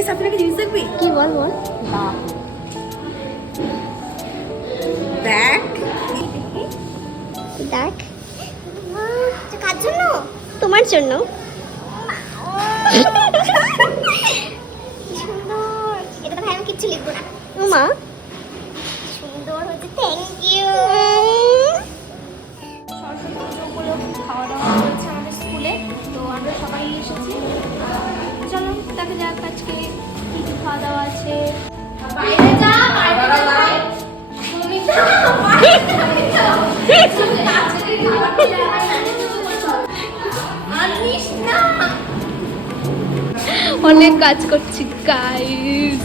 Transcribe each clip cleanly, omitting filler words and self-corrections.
এই সাফিনাকে জিনিস দেখবি? কি বল বল। দেখ দেখ কার জন্য? তোমার জন্য। সুন্দর। এটা তো ভাই আমি কিচ্ছু লিখবো না। মা সুন্দর হয়েছে, থ্যাংক ইউ। সরস্বতী পুজো উপলক্ষে খাওয়া দাওয়া হয়েছে আমাদের স্কুলে, তো আমরা সবাই এসেছি। চলো দেখা যাক আজকে কী কী খাওয়া দাওয়া আছে। বাইরে যা, বাইরে যা। তুমি যা, বাইরে যা। আনিস না। অনেক কাজ করছি গাইস।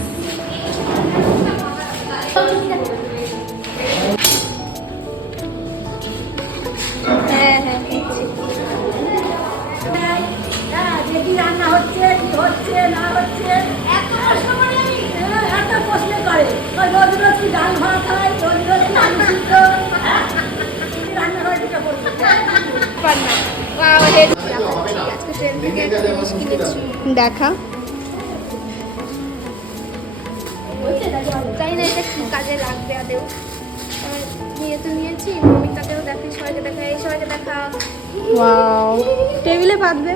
হ্যাঁ হ্যাঁ যেটি রান্না হচ্ছে কি হচ্ছে না হচ্ছে এত প্রশ্ন করে। রোজ রোজ কি ডাল ভাত খায়, রোজ রোজ কি আলু সিদ্ধ, রান্না করে দিতে বলছে। দেখা জানি না এটা কি কাজে লাগবে আদেও। নিয়ে তো নিয়েছি, মমিতাকেও দেখি, সবাইকে দেখা, এই সবাইকে দেখা। ওয়াও টেবিলে বাঁধবে।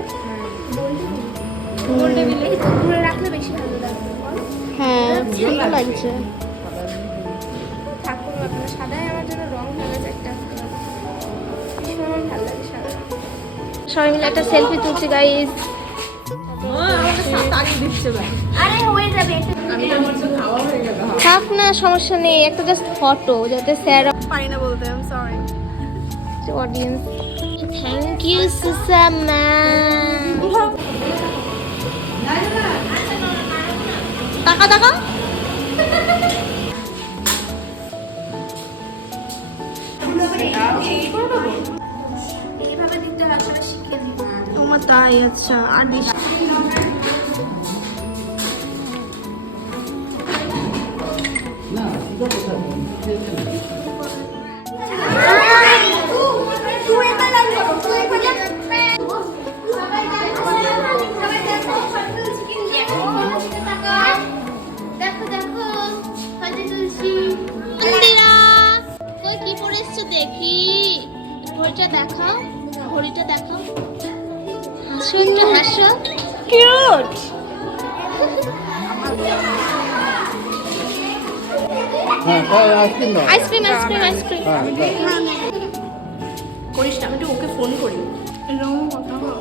গোল টেবিলে এই তো ঘুরে রাখলে বেশি ভালো লাগবে বল। হ্যাঁ সুন্দর লাগছে। ঠাকুর আপনার সাদাই আমার জন্য রং হয়ে গেছে একটা, ভীষণ ভালো লাগে সাদা। সবাই মিলে একটা সেলফি তুলছি গাইস। আরে হয়ে যাবে এটা। থাক না সমস্যা নেই, একটা জাস্ট ফটো যাতে স্যার পারি না বলতে, I am sorry. Audience. Thank you Susama. টাকা টাকা এইভাবে দিতে হয় সেটা শিখে নিই। তোমার তাই আচ্ছা আর বেশি দেখো দেখো হাতে তুলছি। মন্দিরা কই কি পরে এসছো দেখি, ঘড়িটা দেখাও, ঘড়িটা দেখাও, হাসো একটু হাসো। কিউট। Ice cream ice cream ice cream. করিস না, আমি একটু ওকে ফোন করি। এরকম কথা বল।